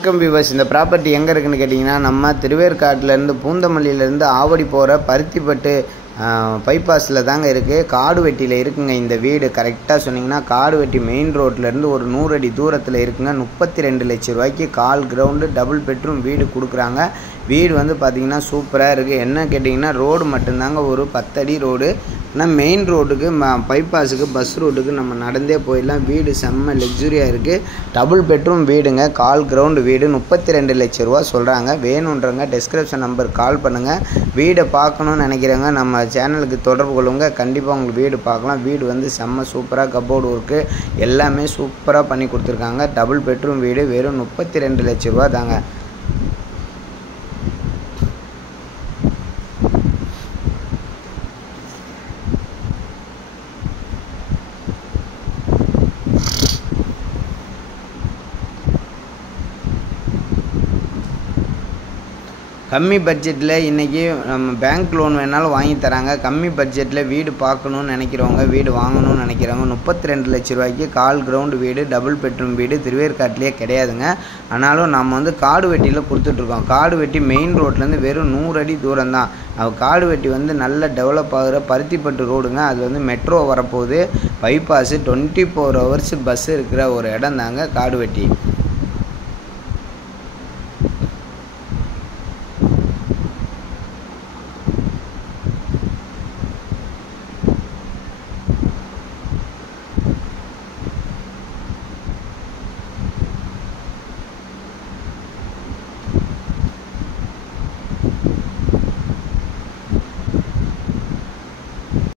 வணக்கம் வியூவர்ஸ், இந்த ப்ராப்பர்ட்டி எங்கே இருக்குன்னு கேட்டிங்கன்னா, நம்ம திருவேற்காட்டிலேருந்து பூந்தமல்லியிலேருந்து ஆவடி போகிற பருத்திப்பட்டு பைபாஸில் தாங்க இருக்குது. காடுவெட்டியில் இருக்குங்க இந்த வீடு. கரெக்டாக சொன்னிங்கன்னா காடுவெட்டி மெயின் ரோட்லேருந்து ஒரு 100 அடி தூரத்தில் இருக்குங்க. 32 லட்ச ரூபாய்க்கு கால் கிரவுண்டு டபுள் பெட்ரூம் வீடு கொடுக்குறாங்க. வீடு வந்து பார்த்திங்கன்னா சூப்பராக இருக்குது. என்ன கேட்டிங்கன்னா ரோடு மட்டும்தாங்க ஒரு 10 அடி ரோடு. ஆனால் மெயின் ரோடுக்கு பைபாஸுக்கு பஸ் ரோட்டுக்கு நம்ம நடந்தே போயிடலாம். வீடு செம்ம லக்ஸுரியாக இருக்குது. டபுள் பெட்ரூம் வீடுங்க. கால் கிரவுண்டு வீடு 32 லட்ச ரூபா சொல்கிறாங்க. வேணுன்றவங்க டிஸ்கிரிப்ஷன் நம்பர் கால் பண்ணுங்கள். வீடை பார்க்கணுன்னு நினைக்கிறவங்க நம்ம சேனலுக்கு தொடர்பு கொள்ளுங்க. கண்டிப்பாக உங்களுக்கு வீடு பார்க்கலாம். வீடு வந்து செம்ம சூப்பராக கப்போர்டு ஒர்க்கு எல்லாமே சூப்பராக பண்ணி கொடுத்துருக்காங்க. டபுள் பெட்ரூம் வீடு வெறும் 32 லட்ச ரூபா தாங்க. கம்மி பட்ஜெட்டில் இன்றைக்கி நம்ம பேங்க் லோன் வேணாலும் வாங்கி தராங்க. கம்மி பட்ஜெட்டில் வீடு பார்க்கணுன்னு நினைக்கிறவங்க, வீடு வாங்கணும்னு நினைக்கிறவங்க 32 லட்ச ரூபாய்க்கு கால் கிரவுண்டு வீடு டபுள் பெட்ரூம் வீடு திருவேற்காட்டிலே கிடையாதுங்க. ஆனாலும் நம்ம வந்து காடுவெட்டியில் கொடுத்துட்ருக்கோம். காடுவெட்டி மெயின் ரோட்லேருந்து வெறும் 100 அடி தூரம் தான். காடுவெட்டி வந்து நல்ல டெவலப் ஆகிற பருத்திப்பட்டு ரோடுங்க. அது வந்து மெட்ரோ வரப்போகுது. பைபாஸு 24 ஹவர்ஸ் பஸ் இருக்கிற ஒரு இடம் தாங்க காடுவெட்டி.